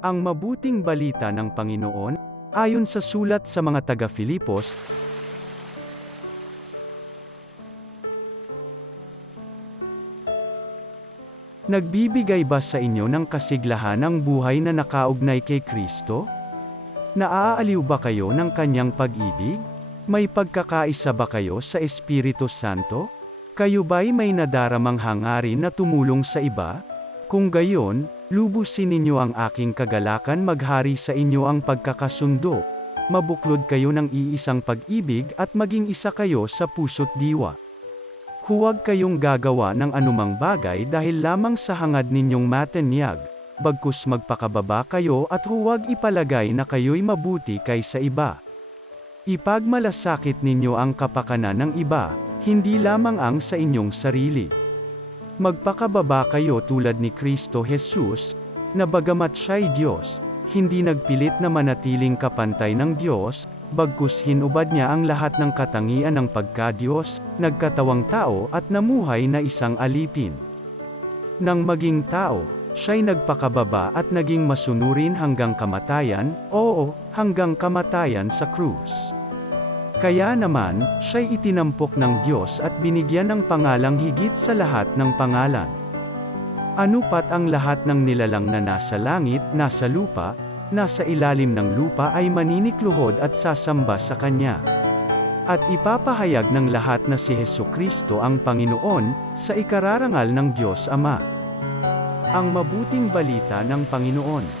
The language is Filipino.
Ang mabuting balita ng Panginoon, ayon sa sulat sa mga taga-Filipos, nagbibigay ba sa inyo ng kasiglahan ang buhay na nakaugnay kay Kristo? Naaaliw ba kayo ng kanyang pag-ibig? May pagkakaisa ba kayo sa Espiritu Santo? Kayo ba'y may nadaramang hangarin na tumulong sa iba? Kung gayon, lubusin ninyo ang aking kagalakan, maghari sa inyo ang pagkakasundo. Mabuklod kayo ng iisang pag-ibig at maging isa kayo sa puso't diwa. Huwag kayong gagawa ng anumang bagay dahil lamang sa hangad ninyong matanyag, bagkus magpakababa kayo at huwag ipalagay na kayo'y mabuti kaysa iba. Ipagmalasakit ninyo ang kapakanan ng iba, hindi lamang ang sa inyong sarili. Magpakababa kayo tulad ni Kristo Jesus, na bagamat siya'y Diyos, hindi nagpilit na manatiling kapantay ng Diyos, bagkus hinubad niya ang lahat ng katangian ng pagka-Diyos, nagkatawang tao at namuhay na isang alipin. Nang maging tao, siya'y nagpakababa at naging masunurin hanggang kamatayan, oo, hanggang kamatayan sa krus. Kaya naman, siya'y itinampok ng Diyos at binigyan ng pangalang higit sa lahat ng pangalan. Ano pat ang lahat ng nilalang na nasa langit, nasa lupa, nasa ilalim ng lupa ay maninikluhod at sasamba sa Kanya. At ipapahayag ng lahat na si Hesukristo ang Panginoon, sa ikararangal ng Diyos Ama. Ang mabuting balita ng Panginoon.